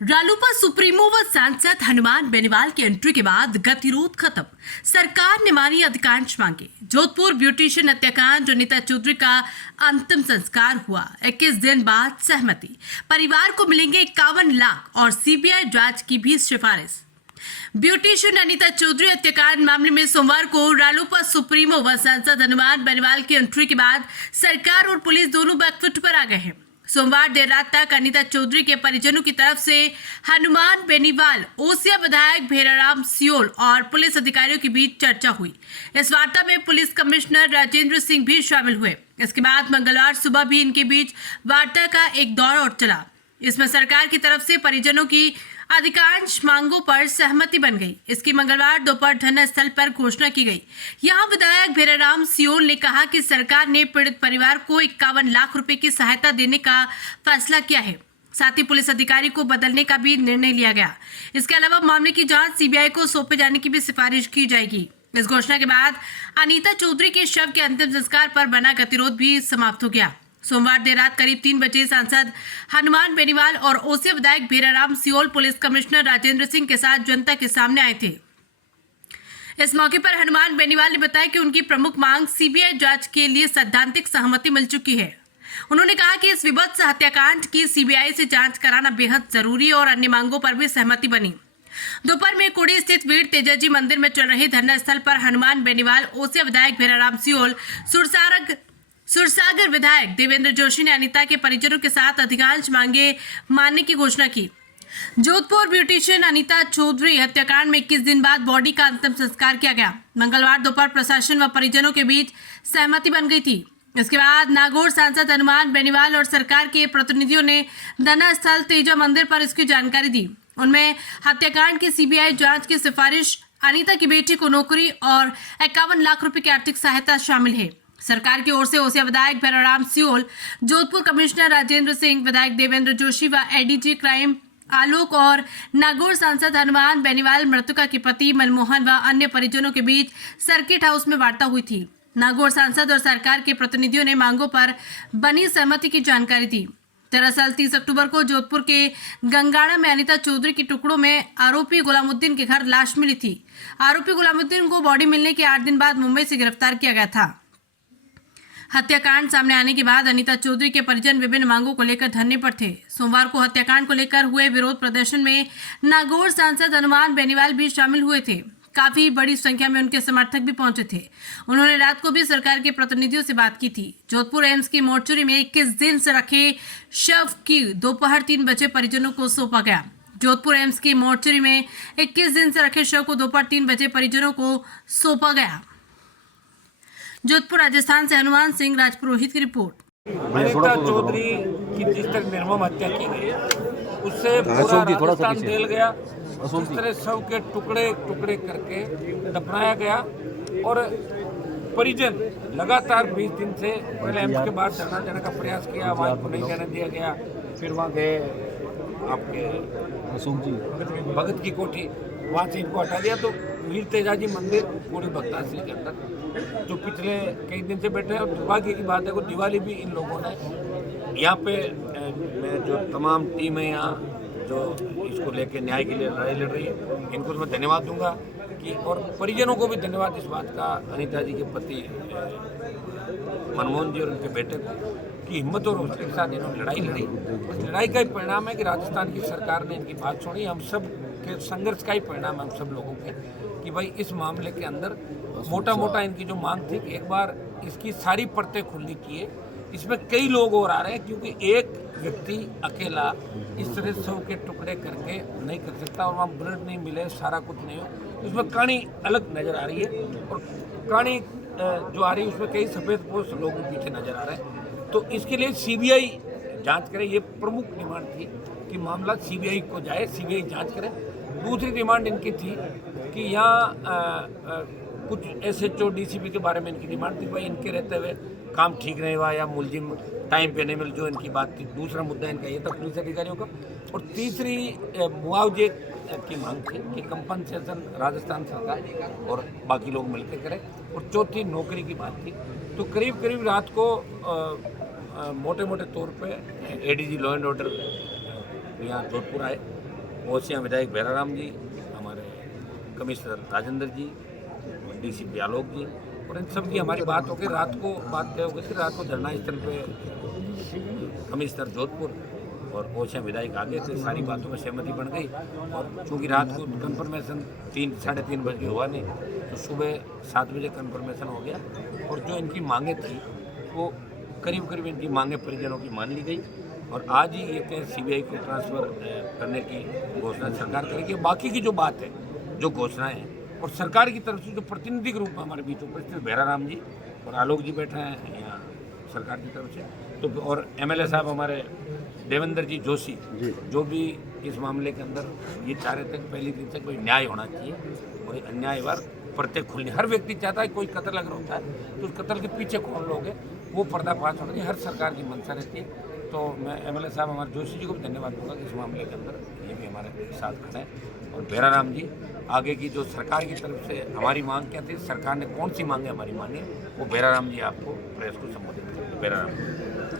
रालोपा supremo व सांसद हनुमान बेनीवाल की एंट्री के बाद गतिरोध खत्म। सरकार ने मानी अधिकांश मांगे। जोधपुर ब्यूटिशियन हत्याकांड अनीता चौधरी का अंतिम संस्कार हुआ। 21 दिन बाद सहमति। परिवार को मिलेंगे 51 लाख और सीबीआई जांच की भी सिफारिश। ब्यूटिशियन अनीता चौधरी हत्याकांड मामले में सोमवार को रालोपा सुप्रीमो व सांसद हनुमान बेनीवाल की एंट्री के बाद सरकार और पुलिस दोनों बैकफुट पर आ गए हैं। सोमवार देर रात तक अनीता चौधरी के परिजनों की तरफ से हनुमान बेनीवाल, ओसिया विधायक भेराराम सियोल और पुलिस अधिकारियों के बीच चर्चा हुई। इस वार्ता में पुलिस कमिश्नर राजेंद्र सिंह भी शामिल हुए। इसके बाद मंगलवार सुबह भी इनके बीच वार्ता का एक दौर और चला। इसमें सरकार की तरफ से परिजनों की अधिकांश मांगों पर सहमति बन गई। इसकी मंगलवार दोपहर धरना स्थल पर घोषणा की गई। यहां विधायक भेराराम सियोल ने कहा कि सरकार ने पीड़ित परिवार को 51 लाख रुपए की सहायता देने का फैसला किया है। साथ ही पुलिस अधिकारी को बदलने का भी निर्णय लिया गया। इसके अलावा मामले की जांच सीबीआई को सौंपे जाने की भी सिफारिश की जाएगी। इस घोषणा के बाद अनीता चौधरी के शव के अंतिम संस्कार पर बना गतिरोध भी समाप्त हो गया। सोमवार देर रात करीब 3 बजे सांसद हनुमान बेनीवाल और ओसिया विधायक Bheraram Seoul police commissioner Rajendra Singh के साथ जनता के सामने आए थे। इस मौके पर हनुमान बेनीवाल ने बताया कि उनकी प्रमुख मांग सीबीआई जांच के लिए सैद्धांतिक सहमति मिल चुकी है। उन्होंने कहा कि इस विभत्स हत्याकांड की सीबीआई से जांच कराना बेहद जरूरी और अन्य मांगों पर भी सहमति बनी। दोपहर में कुड़ी स्थित वीर तेजाजी मंदिर में चल रहे धरना स्थल पर हनुमान बेनीवाल, ओसिया विधायक भेराराम सियोल, सुरसागर विधायक देवेंद्र जोशी ने अनीता के परिजनों के साथ अधिकांश मांगे मानने की घोषणा की। जोधपुर ब्यूटिशियन अनीता चौधरी हत्याकांड में 21 दिन बाद बॉडी का अंतिम संस्कार किया गया। मंगलवार दोपहर प्रशासन व परिजनों के बीच सहमति बन गई थी। इसके बाद नागौर सांसद हनुमान बेनीवाल और सरकार के प्रतिनिधियों ने धरना स्थल तेजा मंदिर पर इसकी जानकारी दी। उनमें हत्याकांड की सीबीआई जांच की सिफारिश, अनीता की बेटी को नौकरी और 51 लाख रुपए की आर्थिक सहायता शामिल है। सरकार की ओर से ओसिया विधायक भेराराम सियोल, जोधपुर कमिश्नर राजेंद्र सिंह, विधायक देवेंद्र जोशी व एडीजी क्राइम आलोक और नागौर सांसद हनुमान बेनीवाल, मृतका के पति मनमोहन व अन्य परिजनों के बीच सर्किट हाउस में वार्ता हुई थी। नागौर सांसद और सरकार के प्रतिनिधियों ने मांगों पर बनी सहमति की जानकारी दी। दरअसल 30 अक्टूबर को जोधपुर के गंगाड़ा में अनीता चौधरी के टुकड़ों में आरोपी गुलामुद्दीन के घर लाश मिली थी। आरोपी गुलामुद्दीन को बॉडी मिलने के 8 दिन बाद मुंबई से गिरफ्तार किया गया था। हत्याकांड सामने आने के बाद अनीता चौधरी के परिजन विभिन्न मांगों को लेकर धरने पर थे। सोमवार को हत्याकांड को लेकर हुए विरोध प्रदर्शन में नागौर सांसद हनुमान बेनीवाल भी शामिल हुए थे। काफी बड़ी संख्या में उनके समर्थक भी पहुंचे थे। उन्होंने रात को भी सरकार के प्रतिनिधियों से बात की थी। जोधपुर एम्स की मोर्चरी में 21 दिन से रखे शव की दोपहर 3 बजे परिजनों को सौंपा गया। जोधपुर एम्स की मोर्चरी में 21 दिन से रखे शव को दोपहर 3 बजे परिजनों को सौंपा गया। जोधपुर राजस्थान से हनुमान सिंह राजपुरोहित की रिपोर्ट। अनीता चौधरी की जिस तरह निर्मम हत्या की गई उससे पूरा राजस्थान हिल गया। जिस तरह शव के टुकड़े टुकड़े करके दफनाया गया और परिजन लगातार 20 दिन से पहले एम्स के बाद धरना देने का प्रयास किया, वहाँ को नहीं जाने दिया गया। फिर वहाँ गए आपके भगत की कोठी, वहाँ से इनको हटा दिया। तो वीर तेजाजी मंदिर पूरी भक्ताश्री के अंदर जो पिछले कई दिन से बैठे हैं, और दुर्भाग्य की बात है कि दिवाली भी इन लोगों ने यहाँ पे मैं जो तमाम टीम है यहाँ जो इसको लेके न्याय के लिए लड़ाई लड़ रही है, इनको तो मैं धन्यवाद दूंगा कि, और परिजनों को भी धन्यवाद इस बात का, अनीता जी के पति मनमोहन जी और उनके बेटे को, की हिम्मत और हौसले के साथ इन्होंने लड़ाई लड़ी। इस लड़ाई का ही परिणाम है कि राजस्थान की सरकार ने इनकी बात सुनी। हम सब के संघर्ष का ही परिणाम है हम सब लोगों के, कि भाई इस मामले के अंदर मोटा इनकी जो मांग थी कि एक बार इसकी सारी परतें खुली किए। इसमें कई लोग और आ रहे हैं, क्योंकि एक व्यक्ति अकेला इस तरह शव के टुकड़े करके नहीं कर सकता, और वहाँ ब्लड नहीं मिले, सारा कुछ नहीं हो। इसमें कहानी अलग नज़र आ रही है, और कहानी जो आ रही है उसमें कई सफ़ेद पोस्ट लोग पीछे नज़र आ रहे हैं। तो इसके लिए सीबीआई जांच करे, ये प्रमुख डिमांड थी कि मामला सीबीआई को जाए, सीबीआई जांच करे। दूसरी डिमांड इनकी थी कि यहाँ कुछ एसएचओ डीसीपी के बारे में इनकी डिमांड थी, भाई इनके रहते हुए काम ठीक नहीं हुआ या मुलजिम टाइम पे नहीं मिल, जो इनकी बात थी। दूसरा मुद्दा इनका ये था पुलिस अधिकारियों का। और तीसरी मुआवजे की मांग थी कि कंपनसेशन राजस्थान सरकार और बाकी लोग मिलकर करें। और चौथी नौकरी की बात थी। तो करीब रात को मोटे तौर पे एडीजी लॉ एंड ऑर्डर यहाँ जोधपुर आए। ओसियां विधायक भैराराम जी, हमारे कमिश्नर राजेंद्र जी, डीसीपी आलोक जी, और इन सब की हमारी बात हो गई। रात को बात तय हो गई थी, रात को धरना स्थल पे कमिश्नर जोधपुर और ओसियां विधायक आ गए थे। सारी बातों में सहमति बन गई, और चूँकि रात को कन्फर्मेशन 3-3:30 बजे हुआ नहीं, तो सुबह 7 बजे कन्फर्मेशन हो गया। और जो इनकी मांगें थी वो करीब करीब इनकी मांगें परिजनों की मान ली गई, और आज ही ये केस सीबीआई को ट्रांसफ़र करने की घोषणा सरकार करेगी। बाकी की जो बात है, जो घोषणाएं हैं, और सरकार की तरफ से जो प्रतिनिधि के रूप में हमारे बीच उपस्थित भैराराम जी और आलोक जी बैठे हैं यहाँ सरकार की तरफ से, तो और एमएलए साहब हमारे देवेंद्र जी जोशी जो भी इस मामले के अंदर ये चाह रहे थे कि पहली दिन से कोई न्याय होना चाहिए, और ये अन्याय बार प्रत्येक खुलने, हर व्यक्ति चाहता है कोई कत्ल अगर होता है तो उस कत्ल के पीछे कौन लोग हैं वो पर्दाफाश होना चाहिए, हर सरकार की मंशा रहती है। तो मैं एमएलए साहब हमारे जोशी जी को भी धन्यवाद दूंगा कि इस मामले के अंदर ये भी हमारे साथ खड़े हैं। और भैराराम जी, आगे की जो सरकार की तरफ से हमारी मांग क्या थी, सरकार ने कौन सी मांगे हमारी मानी, वो भैराराम जी आपको प्रेस को संबोधित करेंगे। भैराराम जी।